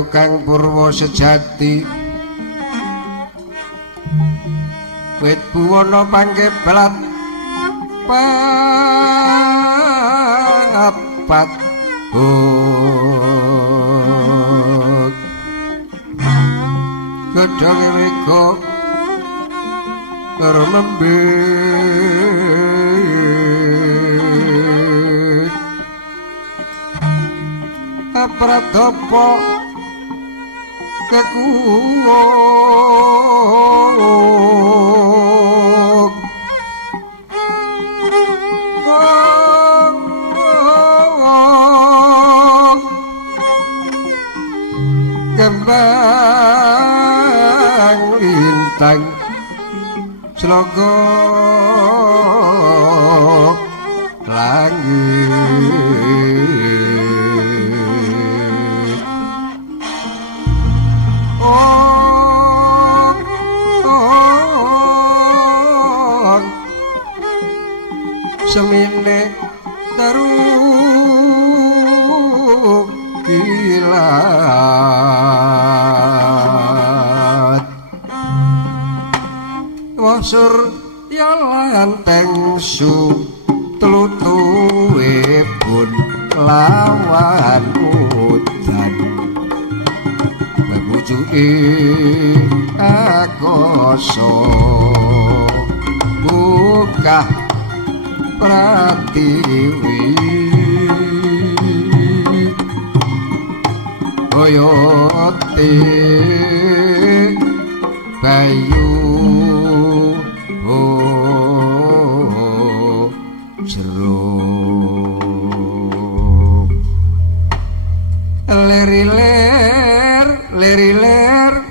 kayu kang purwa sejati wit buwana pangkeblat papat gedhong rega remembet apratopo kekuwong kembang lintang slogo langit semine teruk kilat wasur ya lanteng su tlutuwe pun lawan udan bebujuke akoso buka pratiwi koyote bayu leriler leriler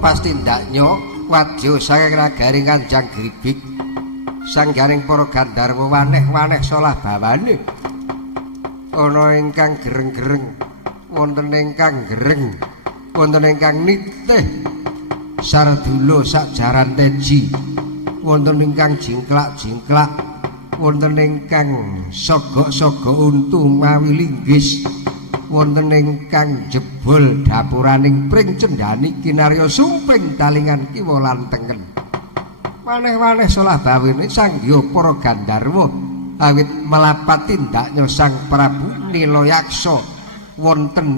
lepas tindaknya wadya saking nagari Kanjang Gribik sanggaring para Gandharwa waneh-waneh solah bawane ana ingkang gereng-gereng wonten ingkang gereng wonten ingkang nitih Sardula sakjaran teji wonten ingkang jingklak-jingklak wonten ingkang sogok-sogok untu mawi linggis wonten ingkang jebol dapuraning pring cendhani kinarya sumping dalingan kiwa lan tengen maneh-maneh solah bawene sanggya para Gandharwa awit melapat tindaknya Sang Prabu Nilayaksa wonten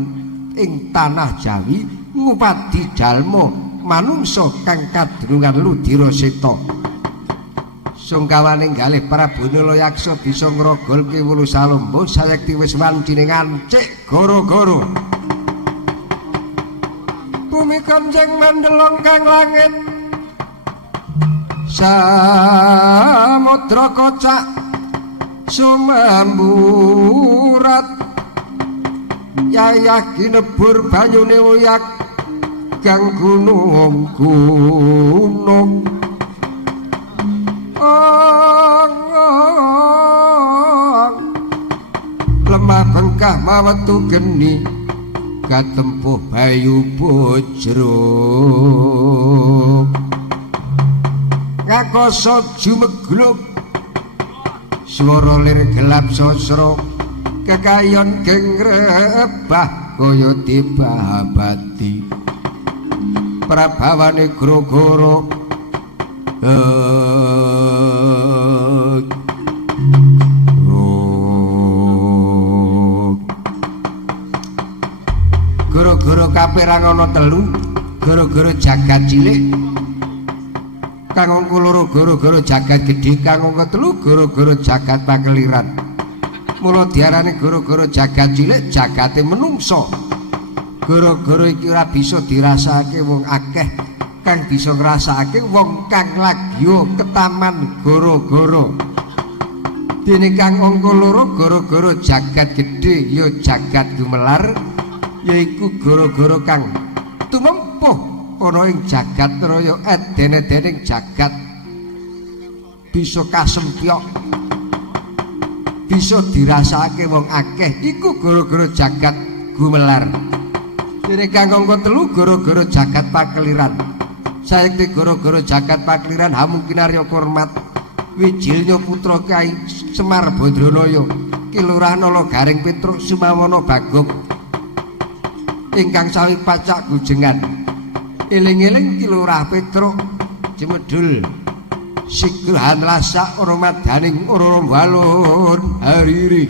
ing tanah Jawi ngupadi jalma manungsa kang kadurungan ludira seta sungkawaning galih Prabu Nilayaksa bisa ngrogolke wulu salomba sayekti wis wancine ngancik goro-goro bumi kanjeng mandelong kang langit samudra kocak sumamburat yayah kinebur banyune uyak kang gunung-gunung lemah bengkah mawetu geni katempuh bayu bojro ngakoso jumegluk swara lir gelap sosro kekayon gengrebah kaya dibabati prabawane grogoro goro-goro kapirang ana telu goro-goro jagat cilik kang angka loro goro-goro jagat gedhe kang angka telu goro-goro jagat pakeliran mula diarani goro-goro jagat cilik jagate menungso goro-goro iki ora bisa dirasakake wong akeh kang bisa ngrasakake wong kang lagi ketaman goro-goro dene kang angka loro goro-goro jagat gedhe ya jagat gumelar yaiku goro-goro kang tumempuh ana ing jagat raya edene-dening jagat bisa kasempyok bisa dirasakake wong akeh iku goro-goro jagat gumelar dene kang angka telu goro-goro jagat pakeliran saiki goro-goro jagat pakeliran hamungkin Arya Kormat Wijilnya putra Kyai Semar Badranaya Kelurahan Nala Garing Petruk Sumawana Bagong ingkang sawi pacak gujengan eling-eling Kilurah Petruk Jemedul Sigrahan Lasak ora madaning ora walun hariri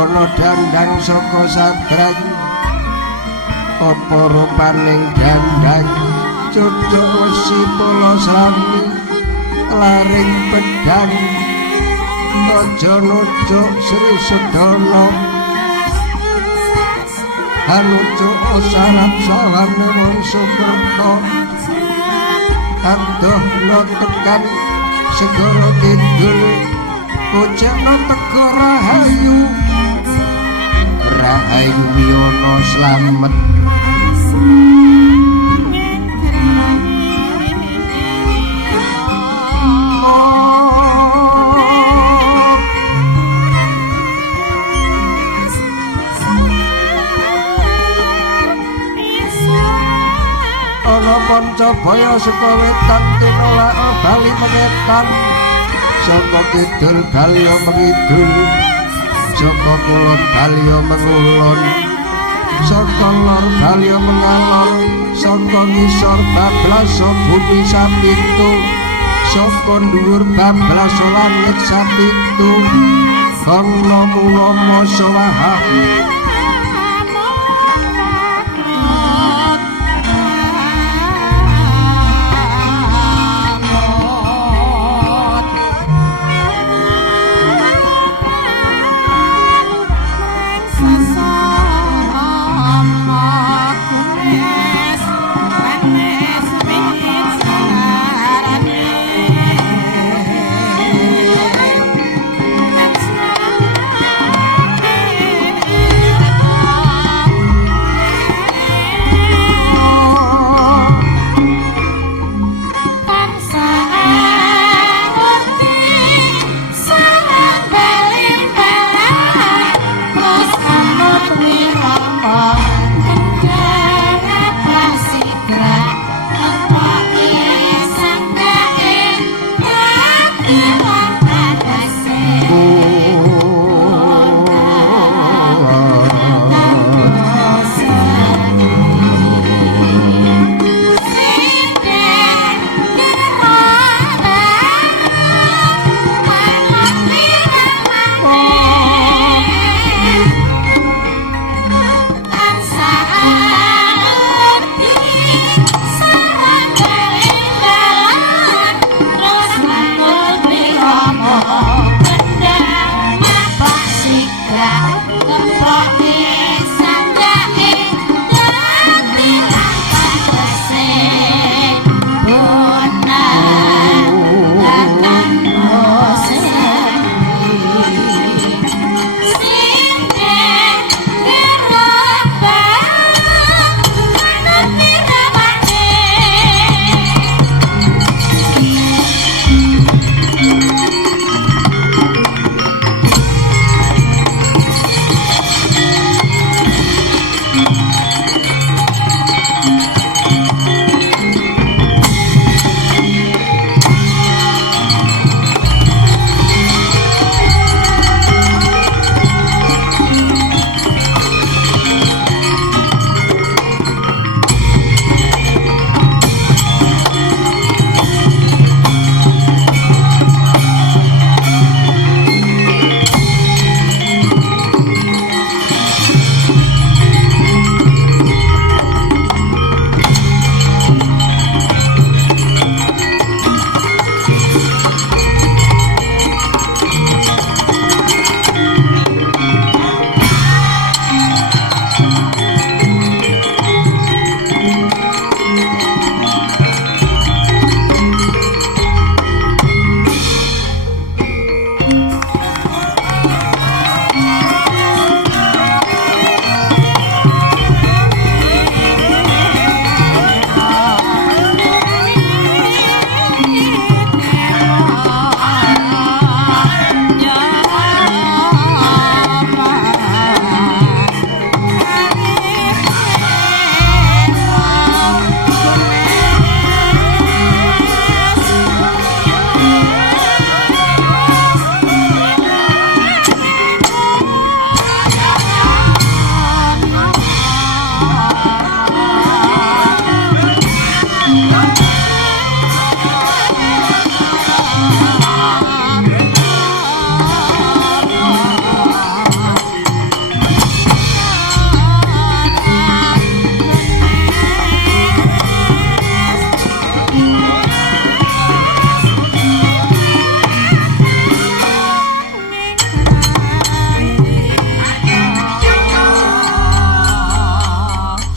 ana dandang saka sabrang apa rupaning dandang cocok wesi polosani laring pedang aja nucuk Sri Sedana anucuk sarap sawane mangsa kerta adoh no tekan segara kidul ucapno teka rahayu rahayu wiyono slamet ana Pancabaya saka wetan tinolak bali mengetan saka kidul bali mengidul saka kulon bali mengulon saka lor bali mengalor saka ngisor bablas bumi sapitu saka dhuwur bablas langit sapitu bangna mulama swaha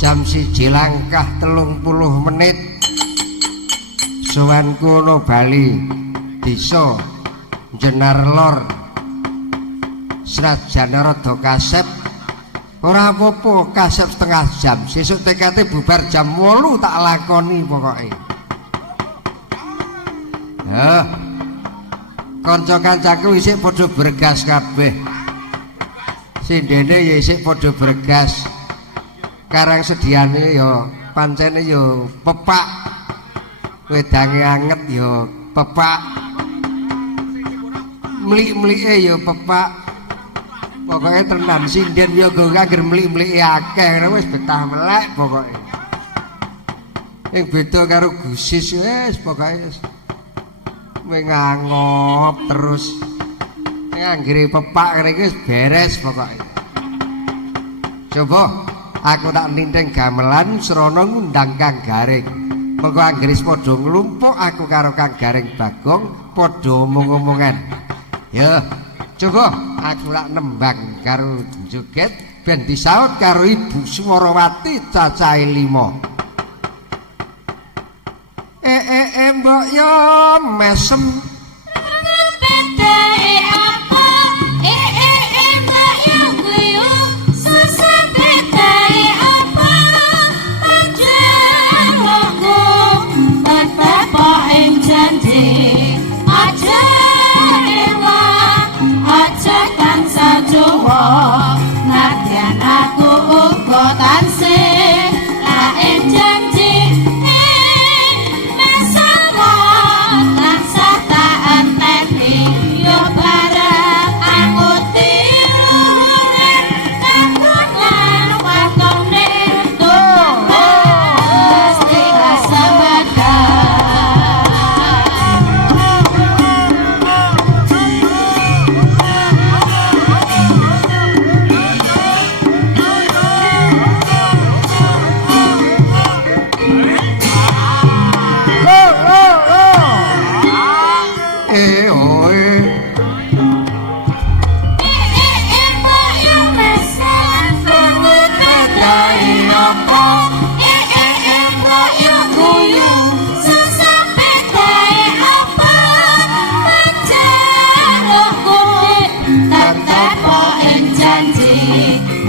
jam 1 langkah 30 menit sowanku ana Bali desa Jenar Lor senajan rada kasep ora apa-apa kasep setengah jam sesuk tekate bubar jam 8 tak lakoni pokoke ya kanca-kancaku isih padha bergas kabeh sindene ya isih padha bergas karang sediane ya pancene ya pepak wedange anget ya pepak mlik-mlike ya pepak pokoke tenan sinden ya go kangger mlik-mlike akeh wis betah melek pokoke ing beda karo gusis wis pokoke ngangop terus anggere pepak ngene iki wis beres pokoke coba aku tak ninteng gamelan srana ngundang Kang Garing mengko anggere padha nglumpuk aku karo Kang Garing Bagong padha omong-omongan ya coba aku lak nembang karo joget ben disaut karo Ibu Swarawati cacahe 5 mbok yo mesem Nadyan aku uga tansih lain janji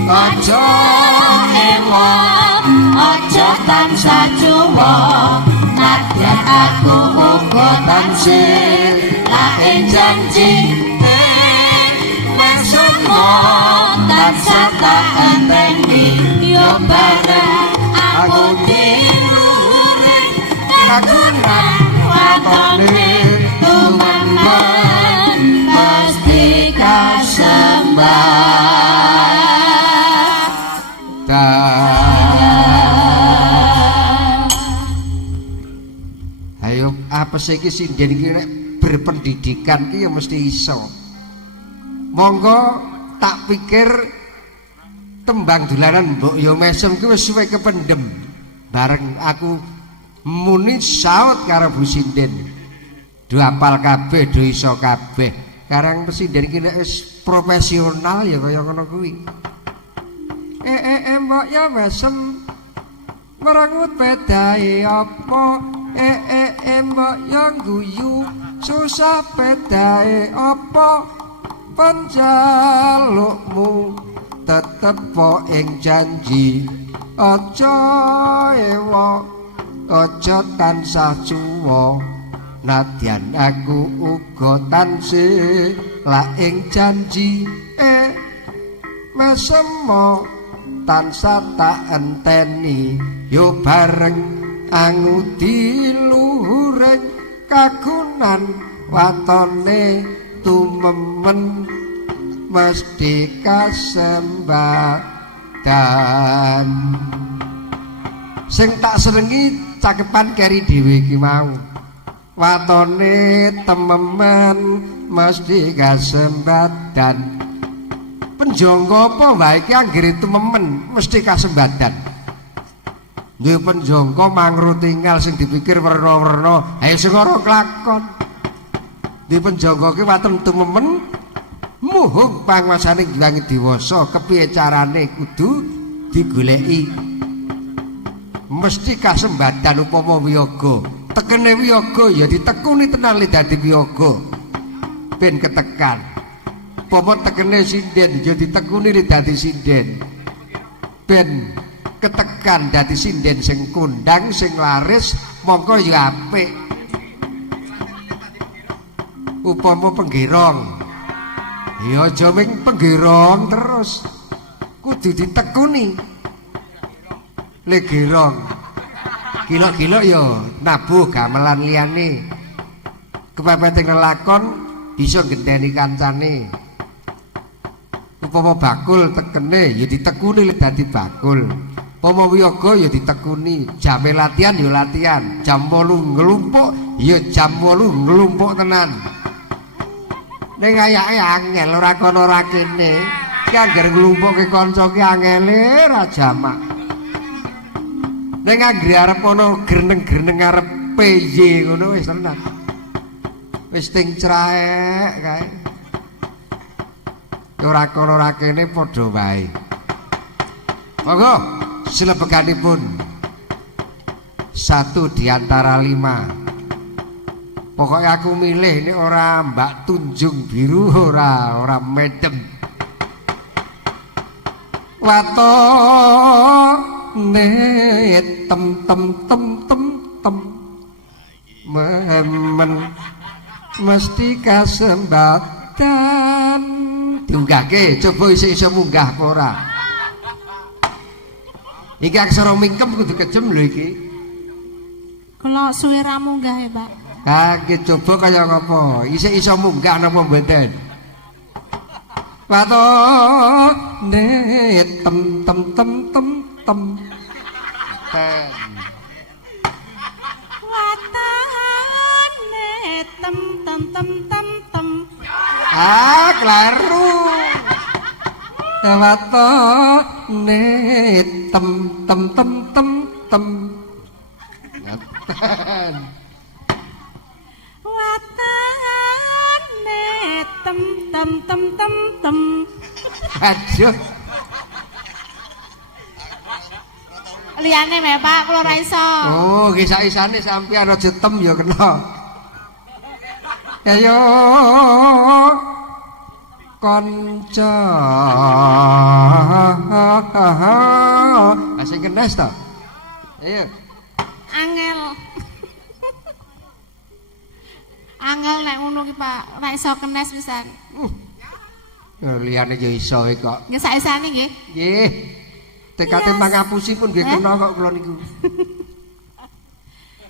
Aja ewa, aja tansah juwa, nadyan aku uga tansih lain janji wis semua tansah tak enteni yo bareng aku diluhuring kagunan watone tumemen mesti kasembah. Ayo apa sih iki sinden iki nek berpendidikan iki ya mesti iso. Monggo tak pikir tembang dolanan mbok yo mesem ki wis suwe kependem. Bareng aku muni saut karo Bu Sinden. Do apal kabeh, do iso kabeh. Karang sinden iki nek wis profesional ya kaya ngono kuwi. Mbok yo mesem merengut bedae apa mbok yo guyu susah bedae apa panjalukmu tetep ing janji aja ewa aja tansah cuwa nadyan aku uga tansih la ing janji mesem tansah tak enteni yo bareng angudi luhuring kagunan watone tumemen mesti kasembadan sing tak senengi cakepan keri dhewe iki mau watone tememen mesti kasembadan penjangka apa wae iki anggere tememen mesti kasembadan. Duwe penjangka mangru tinggal sing dipikir werna-werna, ayo sing ora klakon. Duwe penjangka ki waten tememen muhung panguasane ngilangi dewasa, kepiye carane kudu digoleki. mesti kasembadan upama wiyaga. Tekene wiyaga ya ditekuni tenan le dadi wiyaga. Ben ketekan. Upama tekene sinden ya ditekuni le dadi sinden. Ben ketekan dadi sinden sing kondang sing laris mongko ya apik. Upama penggerong ya aja ming penggerong terus kudu ditekuni le gerong kilo-kilo ya nabuh gamelan liyane kepepet ngelakon bisa gendeni kancane upama bakul tekene ya ditekuni le dadi bakul upama wiyaga ya ditekuni jame latihan ya latihan jam 8 nglumpuk ya jam 8 nglumpuk tenan ning ayake angel ora kono ora kene ki anggere nglumpukke kanca ki angele ra jamak ning anggere arep ana greneng-greneng arep PY ngono wis tenan wis ting craek kae ora kono ora kene padha wae monggo silebeganipun 1 di antara 5 pokoknya aku milih ini ora Mbak Tunjung Biru ora medem wato ne tem tem tem tem tem memen mesti kasembatan diunggahke coba iso munggah apa ora iki aksara mingkem kudu kejem lho iki Kula suwe ra munggah ya, Pak. Ha, iki coba kaya ngapa? Isih iso munggah napa mboten? Wato ne tem tem tem tem tem. Watane tem tem tem tem tem. Ah, klaru. Wato ne tem tem tem tem tem. Watane tem tem tem tem tem. Aduh. Liyane wae Pak, kula ora iso. Oh, kisah-isane sampeyan aja tem ya kena. Ayo kanca. Asing kenes to. Ayo. Angel. Angel nek ngono ki Pak, ora iso kenes pisan. Liyane ya iso kok. Nggih saisane nggih. Nggih. Tekate mangapusi pun nggih kena kok kula niku.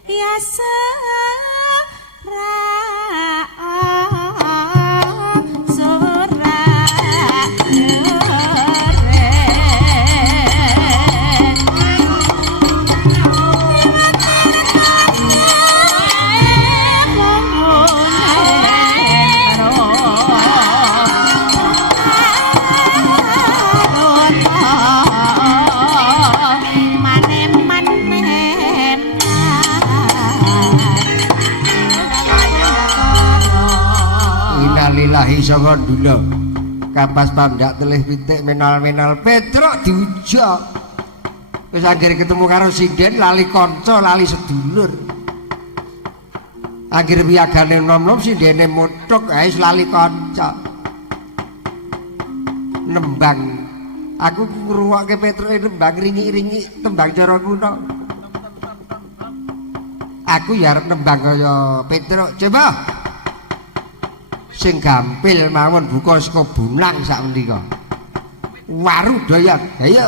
Ya Innalillahi saka ndula kapas pangdak telih pitik menal-menal Petruk diujak wis anggere ketemu karo sinden lali kanca lali sedulur anggere wiyagane nom-nom sindene muthuk wis lali kanca nembang aku ngruwokke Petruke nembang ringi-ringi tembang cara kuno aku ya arep nembang kaya Petruk coba sing gampil mawon buka saka bunang sak menika. Waru doyan. Ayo.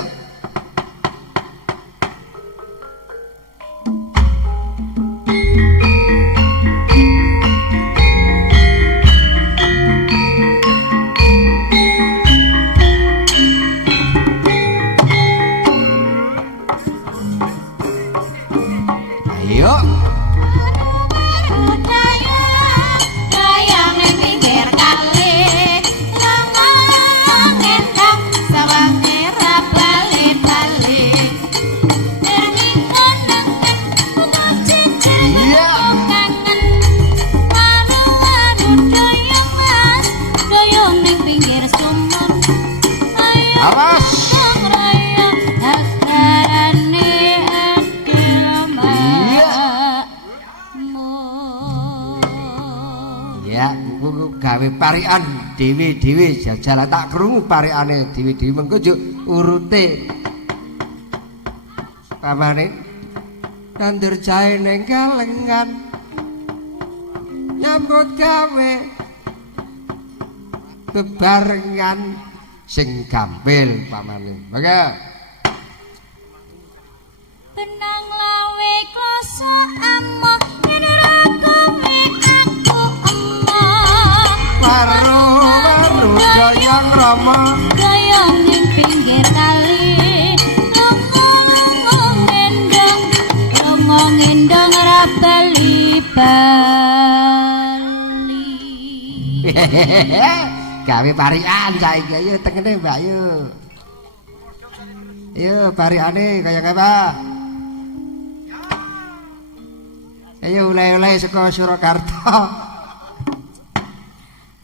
Ayo. Bali gawe parikan dhewe-dhewe jajal tak krungu parikane dhewe-dhewe mengko yo urute pamane nandur jahe ning kalengan nyambut gawe bebarengan sing gampil pamane maka tenang lawe kloso amok aku Waru goyang rama goyang ning pinggir kali lunga ngendong ra bali gawe parikan saiki ayo tengene Mbak yo parikane kaya apa ayo oleh-oleh saka Surakarta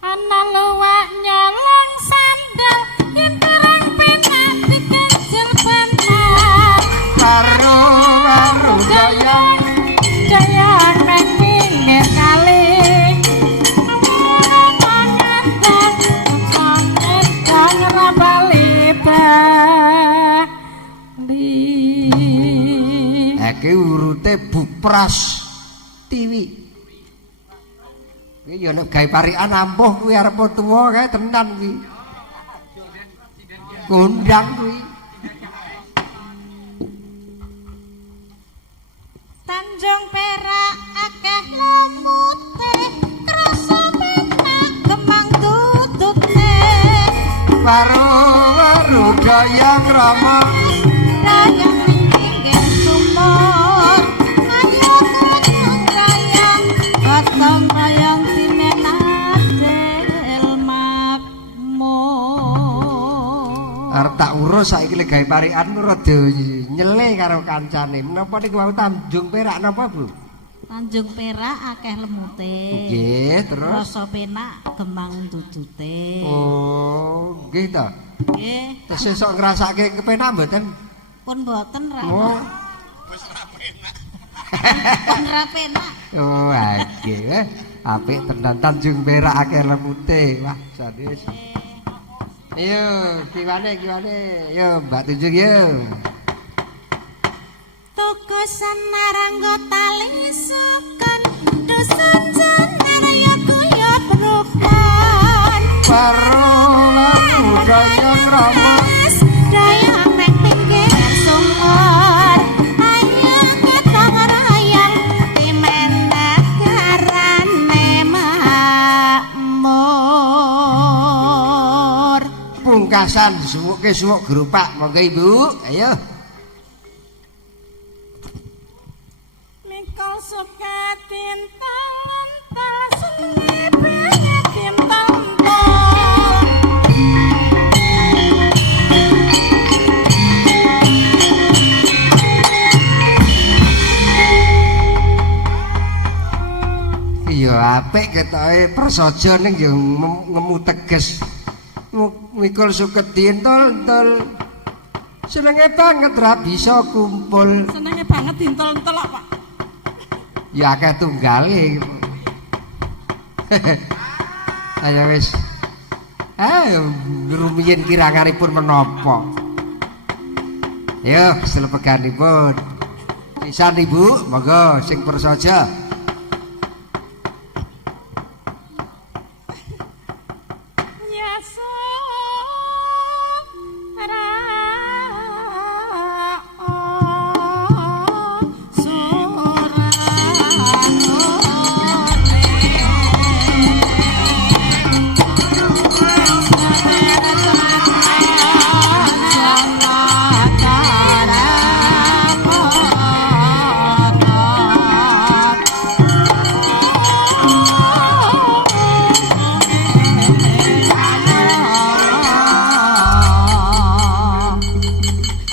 ana luwak nyolong sandal yen terang penak dikecil benar waru goyang goyang nang pinggir kali iki urute Bupras TV. Kuwi ya nek gawe parikan ampuh kuwi arep tuwa kae tenan kuwi. Kondang kuwi. Tanjung Perak akeh lemute krasa penak kemang tutute Waru goyang rama rayang ning pinggir sumur ayo kutung rayang gotong royong simenadel makmur arep tak urus saiki lek gawe parikan rada nyele karo kancane. Menapa niku wau Tanjung Perak napa, Bu? Tanjung Perak akeh lemute. Nggih, terus rasa penak kembang dudute. oh, nggih to. Nggih. Terus esuk ngrasake kepenak mboten? Pun boten ra. Oh. Pun ra penak. Oh, nggih. Apik tenan Tanjung Perak akeh lemute. Wah, sadis. Ayo, kiwane. Yo, Mbak Tunjung yo. Toko Sanarangga tali sukan dusun jenar ya kuyat rukun. Waru goyang rama Dayang nang pinggir sumur ayo ketong rayang timenak garane makmur. pungkasan suwuke suwuk gerupak monggo Ibu. Ayo. Mikol suka tintal-ental seni banyak tintal-ental. Iya apik ketoke prasaja ning yo ngemu teges. Mikul suket dintul-entul. Senenge banget ra bisa kumpul. Senenge banget dintol-entol kok, Pak. Ya akeh tunggale. Ayo wis. Rumiyin kiranganipun menapa? Yo selepeganipun. Pisan Ibu, monggo sing prasaja.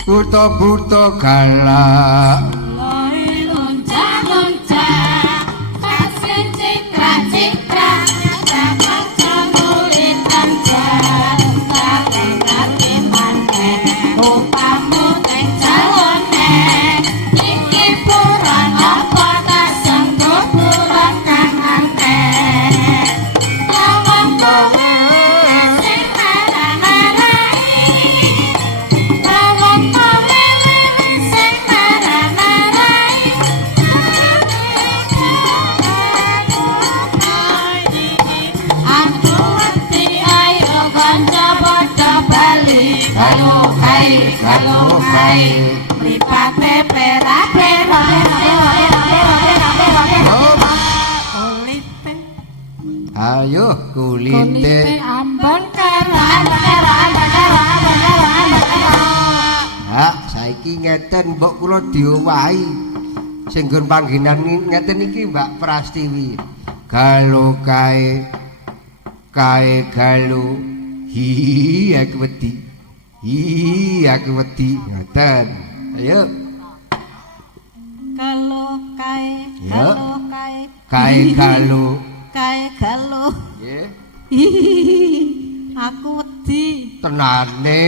Buto-buto galak Loncat-loncat kasih citra-citra ngajak-ngajak nulit loncat kate-kate mantek upamu teng jalone iki buron apa kasenggo buron kang antek lawang Galokai mripate perak-perak kulite ayo kulite ambon kerak hak saiki ngeten mbok kula diowahi sing nggon panggenan ngeten iki Mbak Prastiwi galokai kae galo hi aku wedi ngoten ayo galokai ya kae galo nggih nggih aku wedi tenane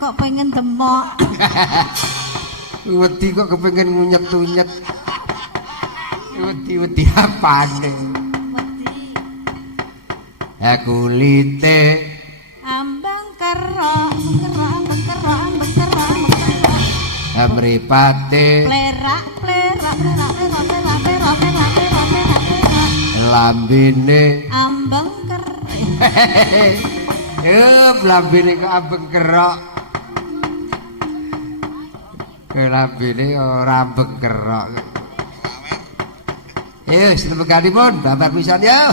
kok pengen demok wedi kok kepengin ngunyet-unyet wedi apane kulite ambang kerok mripate plerak lambene ambang kerok lambene kok ambeng kerok lambene ora ambeng kerok setembekanipun babar pisan ya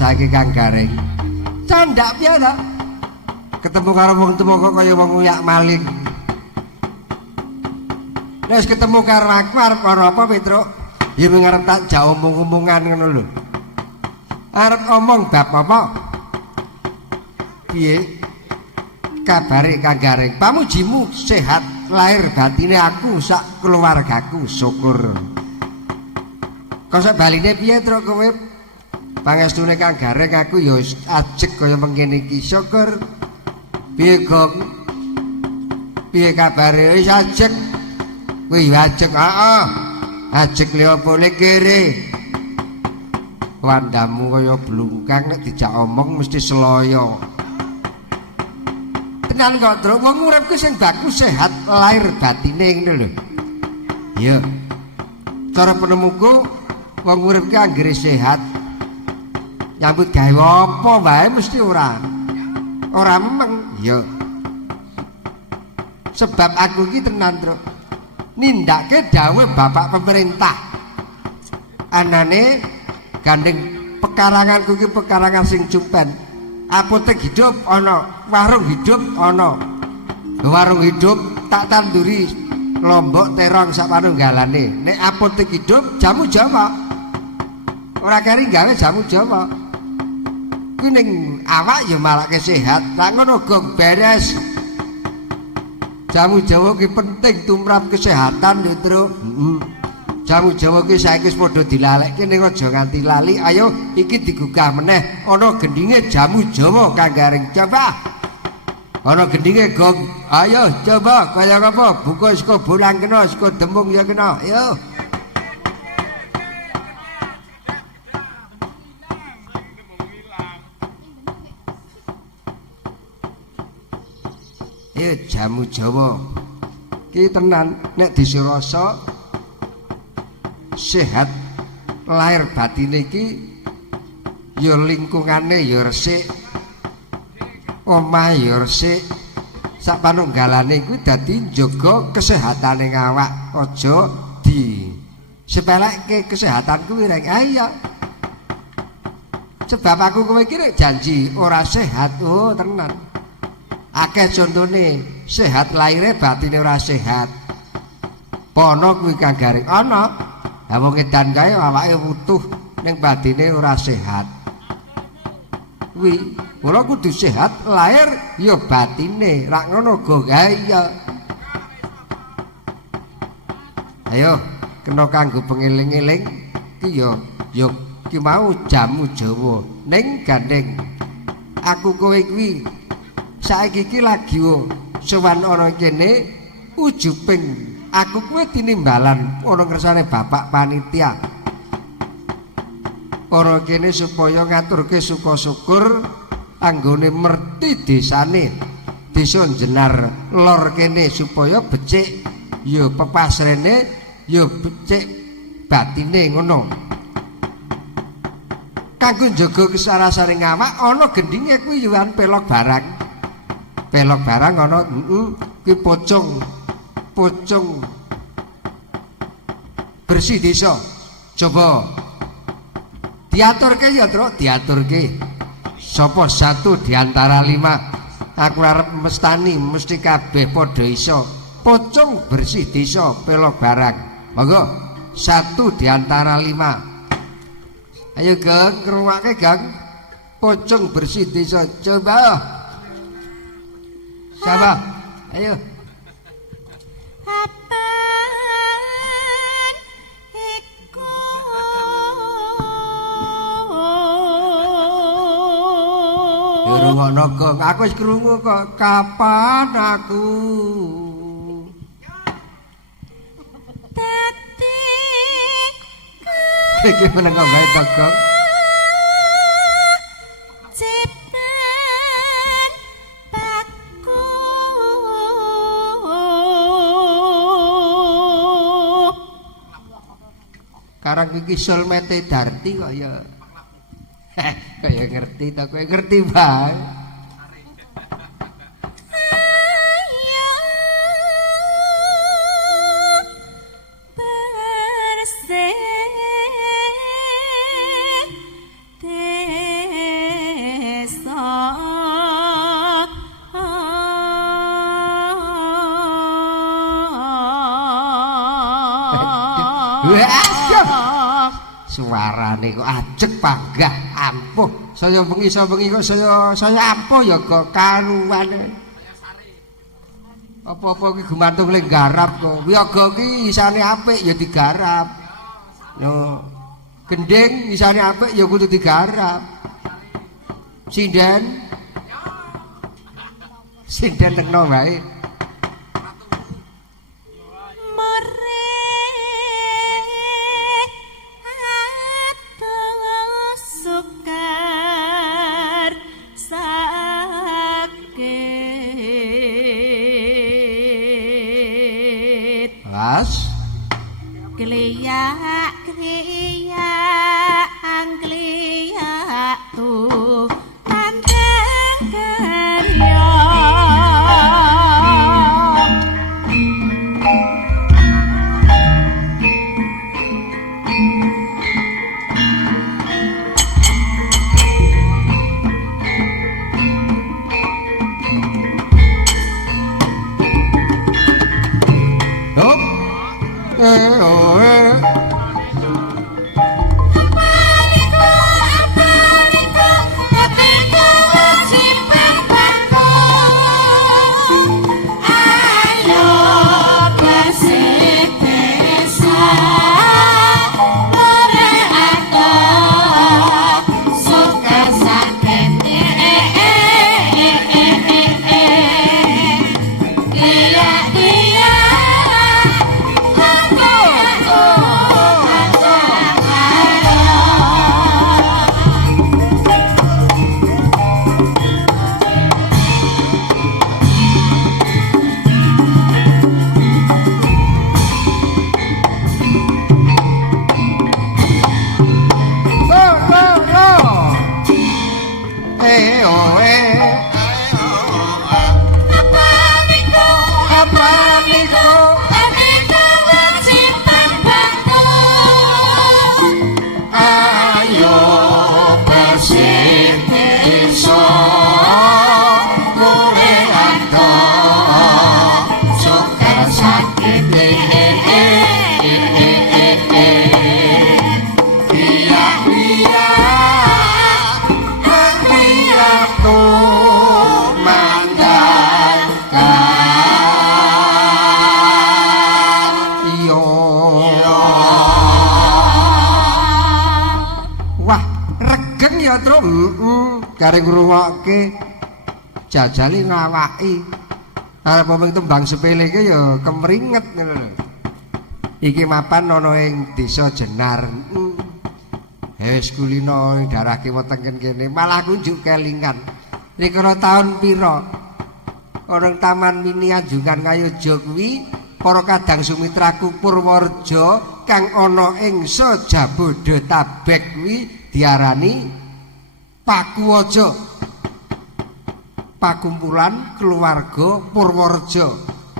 saiki Kang Garing. Candak piye ta? Ketemu karo wong tuwa kok kaya wong uyak maling. Wis ketemu karo aku arep karo apa, Petruk? Ya ngarep tak jak omong-omongan ngono lho. Arep omong bab apa? Piye? Kabare Kang Garing. Pamujimu sehat lahir batine aku sak keluargaku syukur. Kok sak baline piye, Truk kowe? Pangestune Kang Garing aku ya ajeg kaya mengkene iki syukur. Piye, Gong? Piye kabare? Wis ajeg. Kowe ya ajeg, heeh. Ajeg le opo le kere. Wandamu kaya blungkang nek dijak omong mesti seloyo. Tenan kok, Truk, wong uripku sing bagus sehat lahir batine ngono lho. Iya. Cara penemuku wong urip ki anggere sehat nyambut gawe apa wae mesti ora memeng ya sebab aku iki tenan Truk nindake dawuh bapak pemerintah anane gandeng pekaranganku iki pekarangan sing cumpen apotek hidup ana warung hidup ana warung hidup tak tanduri lombok terong sak panunggalane nek apotek hidup jamu Jawa ora kari gawe jamu Jawa kuwi ning awak ya malake sehat. Lah ngono Gong beres. Jamu Jawa ki penting tumrap kesehatan lho, Truk. Jamu Jawa ki saiki wis padha dilalekke ning aja nganti lali. Ayo iki digugah meneh ana gendinge jamu Jawa Kang Garing. Coba. Ana gendinge Gong. Ayo coba kaya apa? Buka saka bolang kena, saka dembung ya kena. Ayo. Jamu Jawa ki tenan nek disirasa sehat lahir batine iki ya lingkungane ya resik omah ya resik sak panunggalane kuwi dadi njaga kesehatane awak aja di sepelekke kesehatan kuwi rek ayo sebab aku kowe iki janji ora sehat oh tenan akeh contone sehat lahire batine ora sehat pono kuwi kang garing ana ha wong edan kae awake wutuh ning batine ora sehat kuwi ora kudu sehat lahir ya batine rak ngono go ya ayo kena kanggo pengeling-eling iki ya ki mau jamu Jawa ning gandeng aku kowe kuwi saiki iki lagi sowan ana kene ujuping aku kuwi tinimbalan ana ngersane bapak panitia ana kene supaya ngaturke syukur anggone merti desane desa Jenar lor kene supaya becik ya pepasrene ya becik batine ngono kanggo njaga kesarasane awak ana gendhinge kuwi yuan pelok barang ana kuwi pocong bersih desa coba diaturke ya Tru diaturke sapa satu diantara 5 aku arep mestani mesti kabeh padha iso pocong bersih desa pelok barang monggo 1 diantara 5 ayo Gang ngrungokake Gang pocong bersih desa coba siapa ayo Kapan iku ngrungokno Gong aku wis krungu kok kapan aku dadi iki meneng kok gawe to Gong ciptaan baku karang iki sulmete Darti kok ya kaya ngerti to kowe ngerti bae suarane kok ajeg panggah ampuh saya bengi kok saya ampuh ya kok karuane apa-apa ki gumantung ning garap kok wiyaga ki isane apik ya digarap yo gending isane apik ya kudu digarap sinden tekno wae Kliyak tu tandang karya ya tru kareng ngrungokke jajale ngawaki arep mung tembang sepele iki ya kemringet ngono lho iki mapan ana ing desa Jenar wis kulino darah kiwa teng kene malah kunjuk kelingan rikala taun pira ana taman mini Anjungan Ngayoja kuwi para kadang sumitraku Purworejo kang ana ing Jabodetabek kuwi diarani Pakuwaja pakumpulan keluarga Purworejo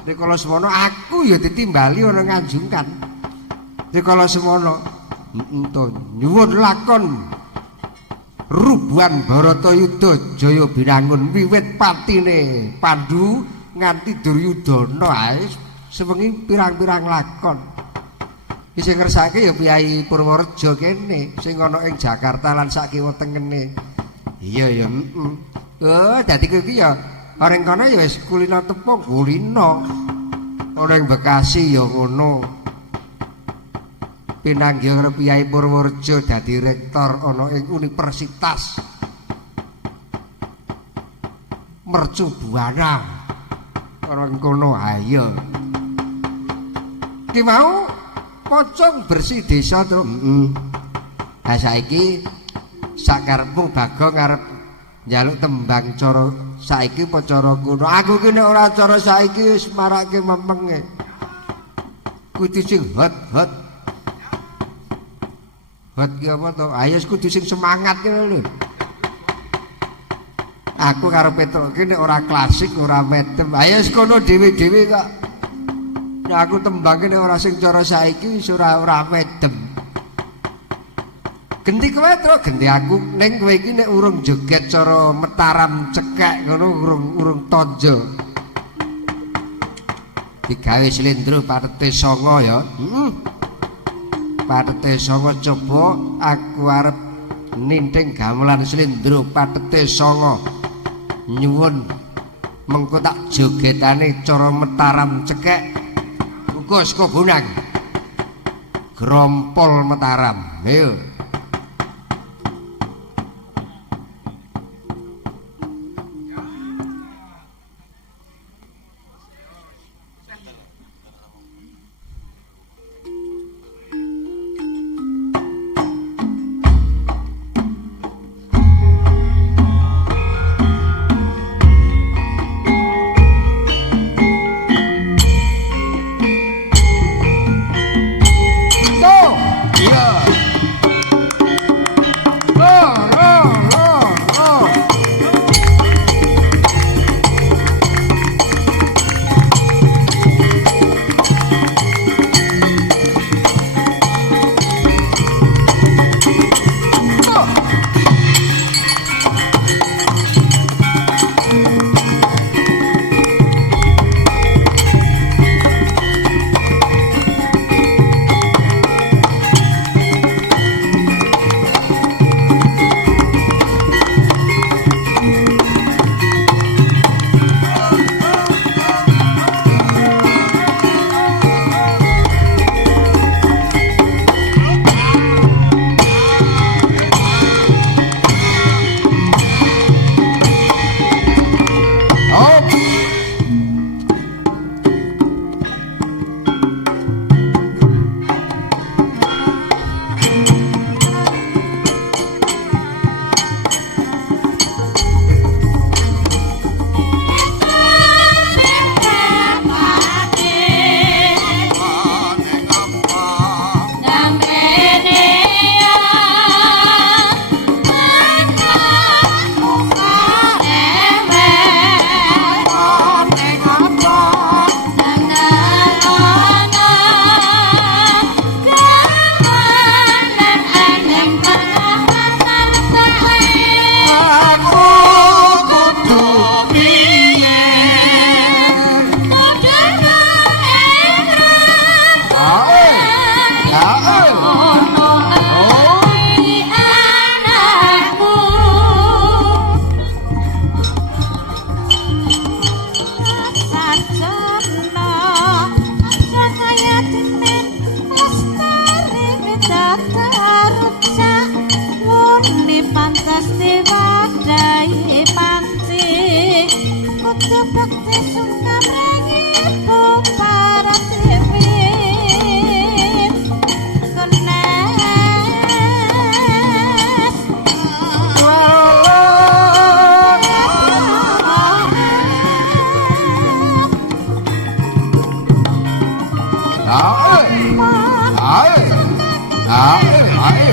rikala semono aku ya ditimbali ana Nganjungan rikala semono nyuwun lakon Rubuhan Baratayuda Jaya Binangun wiwit patine Pandhu nganti Duryudana ae sewengi pirang-pirang lakon sing ngersake ya piyai Purworejo kene sing ana ing Jakarta lan sak kiwa tengene iya ya dadi kowe iki ya areng kono ya wis kulino tepung kulino ana ing Bekasi ya ngono pinanggih karo piyai Purworejo dadi rektor ana ing Universitas Mercu Buana ana ing kono ayo ki mau pocong bersih desa to ha saiki sakarepmu Bagong arep njaluk tembang cara saiki apa cara kuno aku ki nek ora cara saiki wis marake memenge kudu sing hot ki apa to? Ayo kudu sing semangat ngono lho. Aku karo Petruk ki nek ora klasik, ora medem. Ayo kono dhewe-dhewe kok. Nek aku tembang nek ora sing cara saiki wis ora medem. Genti kowe Truk, genti aku ning kowe iki nek urung joget cara Mataram cekek ngono urung tonjo. Digawe slendro patete 9 ya. Patete 9 coba aku arep ninting gamelan slendro patete 9 nyuwun mengko tak jogetane cara Mataram cekek ukus kobonang grompol Mataram ayo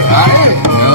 Ae, yo.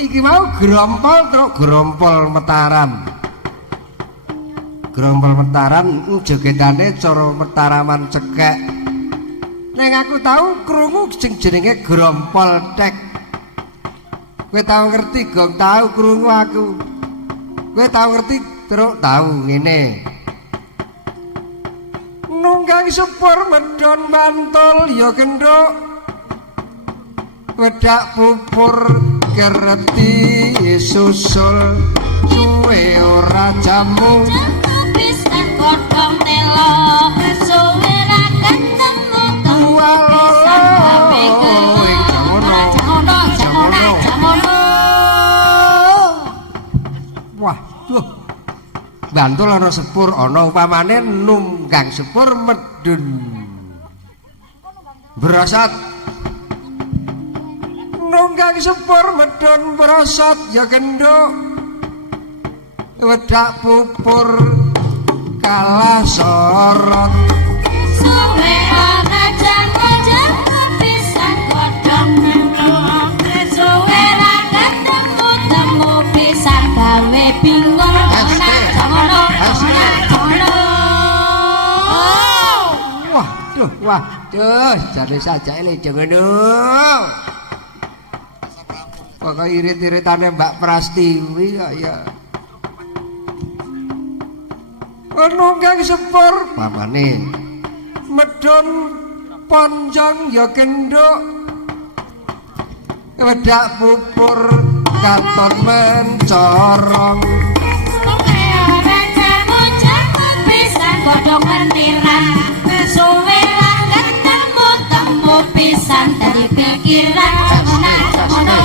Iki mau grompol to grompol Mataram. Grompol Mataram jogetane cara Mataraman cekek. Ning aku tahu krungu sing jenenge grompol tek. Kowe tau ngerti gong tahu krungu aku. Kowe tau ngerti terus tahu ngene. Nunggang sepur medhon mantul ya kendhuk. Wedak pupur kereti susul suwe ora jamu Bisa godhong telo suwe ra ketemu Wah, duh. Bantul ana sepur ana upamane nunggang sepur medun. Berasat nunggang sepur medun berasat ya genduk wedak pupur kalah sorot suwe ana jamu bisa godhong telo suwe ra ketemu bisa gawe bingung wah jare sajake le ngono pokoke irit-iritane Mbak Prastiwi kok ya nunggang sepur pamane medhun ponjong ya genduk wedak pupur katon mencorong godhong mentiran suwe ra ketemu pisan dadi pikiran ngono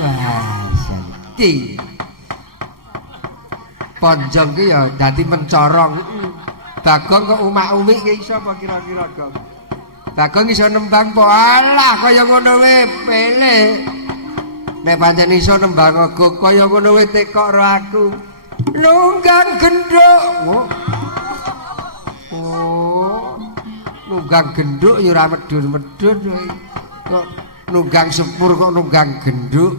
wah iki ponjong ki ya dadi mencorong Bagong kok umak-umik ki iso apa kira-kira Gong Bagong iso nembang po alah kaya ngono wae pele nek pancen iso nembang go kaya ngono wae tekok karo aku nunggang genduk nunggang genduk ya ora medhun-medhun kok nunggang sepur kok nunggang genduk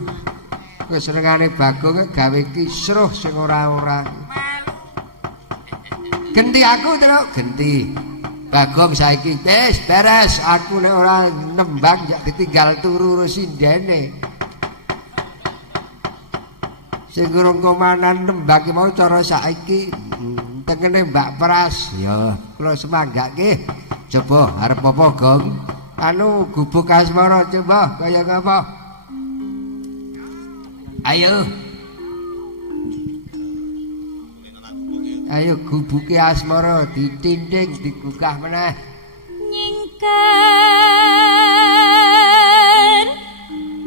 kesenengane Bagong gawe kisruh sing ora-ora genti aku terus genti Bagong saiki wis beres aku nek ora nembang ya ditinggal turu sindene sing urung komanan nembang ki mau cara saiki tengene Mbak Pras ya kula semanggake coba arep apa Gong anu gubuk asmara coba kaya ngapa ayo gubuke asmara ditinding digugah meneh nyingker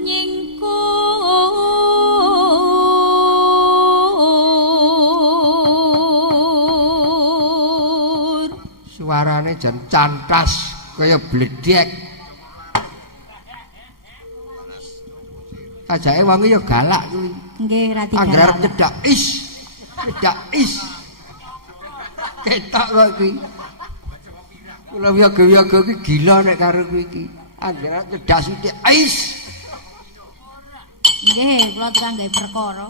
nyingkur suarane jan cantas kaya bledek ajake wong ya galak kuwi nggih ra anggar digalak nyedak is ketok kok kuwi kula wiyaga-wiyaga iki gila nek karo kuwi iki anggar nyedak sithik is nggih kula tekan gawe perkara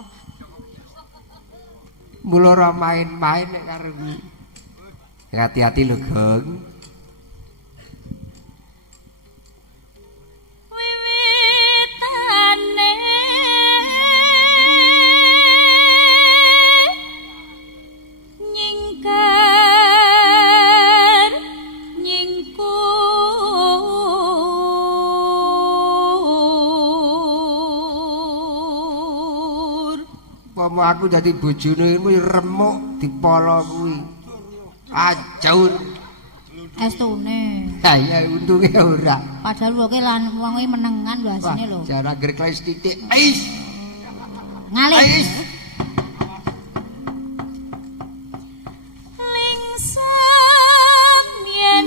mula ora main-main nek karo kuwi hati-hati lho Gong Umpama aku dadi bojone kuwi remuk dipolo kuwi. Ajur. Estune. Ha ya untunge ora. Padahal wong lan wong menengan lho asine lho. Cara grek titik. Ais. Ngalih. Ais. Lingsam yen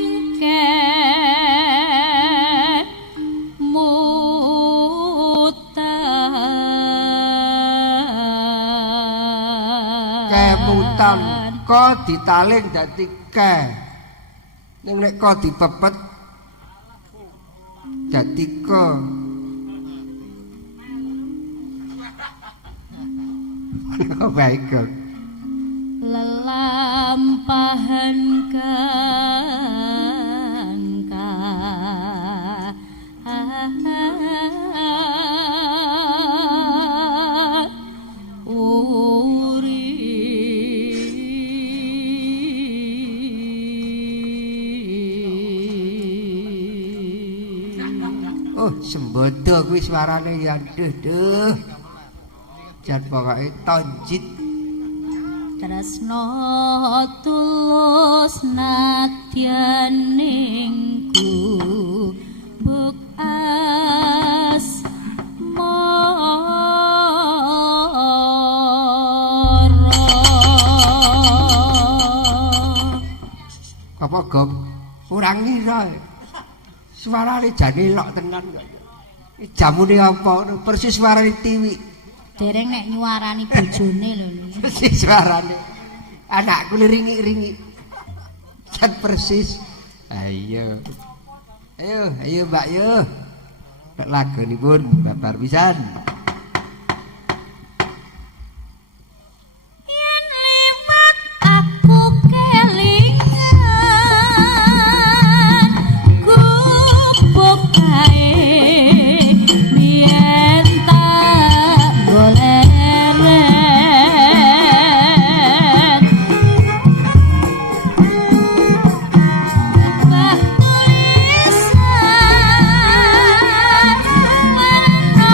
kemutan ko ditaling dadi ke ning nek ko dipepet dadi ko baik lelampahan kangka oh sembodo kuwi suarane ya duh jan pokoke tonjit tresno tulus nadyaningku buk apa gop kurang ngira suarane jane lok tenan kok jamune apa persis suarane tiwi dereng nek nyuarani bojone lho persis suarane anakku ringi-ringi kan persis ayo mbak yo lagunipun babar pisan yen liwat aku kelingan gubuk kae biyen tak golek bak tulisan warna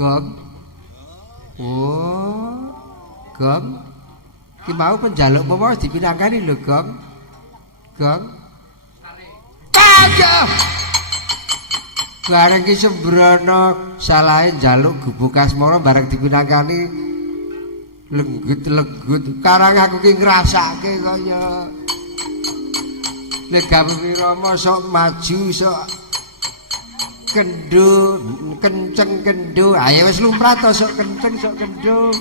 Gong. Oh. Gong. Ki mau penjaluk apa wis dipinangkani lho, Gong. Gong. Kagak. Bareng ki sembrono salahe njaluk gubuk asmara bareng dipinangkani lenggut-lenggut. Karang aku ki ngrasake kaya nek gawe Wirama sok maju sok kendo kenceng kendo. Ayo wis lumrah to sok kenceng sok kendo.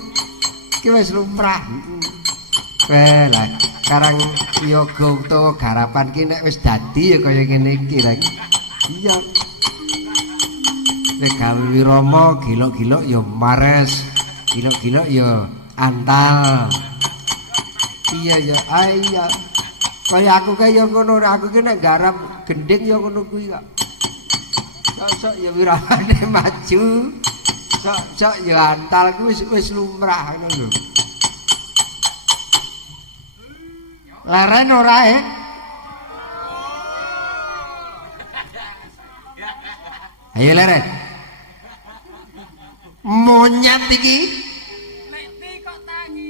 Ki wis lumrah. Lah karang yoga utawa garapan ki nek wis dadi ya kaya ngene iki rek. Iya. Nek gawe Wirama gilok-gilok ya mares, gilok-gilok ya antal. Iya ya, iya. Kaya aku kaya ngono, aku ki nek garap gending ya ngono kuwi kok. Sok ya Wiramane maju. Sok ya antal kuwi wis lumrah ngono lho. Leren ora Ayo leren. Monyet iki. Kok tangi.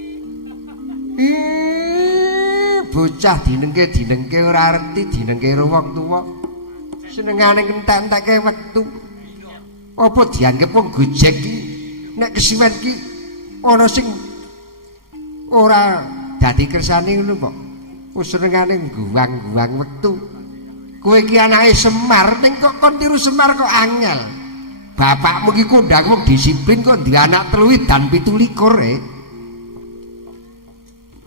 Bocah dinengke ora arti dinengke wong tuwa. Senengane kentek-entekke wektu. Apa dianggep wong gojek iki? Nek kesiwen ki ana sing ora dadi kersane ngono kok. Senengane guwang-guwang wektu. Kowe iki anake Semar ning kok kon tiru Semar kok angel. Bapakmu ki kondang wong disiplin kok duwe anak 3 dan 17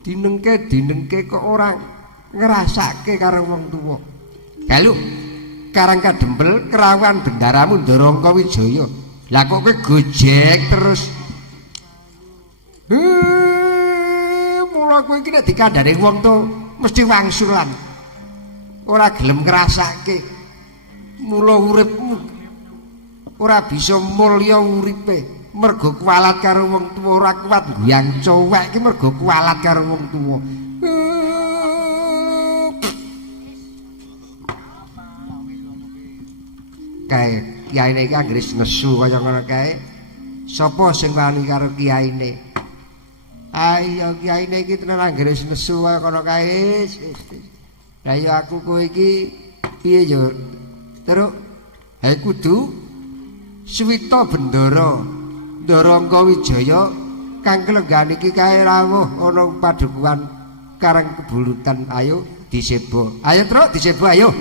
Dinengke kok ora ngrasake karo wong tuwa. Galuh Karang Kadempel kerawan bendaramu Ndorongko Wijaya. Lah kok kowe gojek terus. Mula kowe iki nek dikandhani wong to mesti wangsulan. Ora gelem ngrasake. Mula uripmu ora bisa mulya uripe. Mergo kualat karo wong tuwa ora kuat goyang cowek iki mergo kualat karo wong tuwa. Kae kiyaine iki anggere nesu kaya ngono kae. Sapa sing wani karo kiyaine? Ayo kiyaine iki tenan anggere nesu kaya ngono kae. Lah ya aku kowe iki piye yo? Terus ha kudu Swita Bendara Ndorongko Wijaya kang kelenggan iki kae rawuh ana padukuhan Karang Kebulutan. Ayo disebo. Ayo Truk disebo ayo.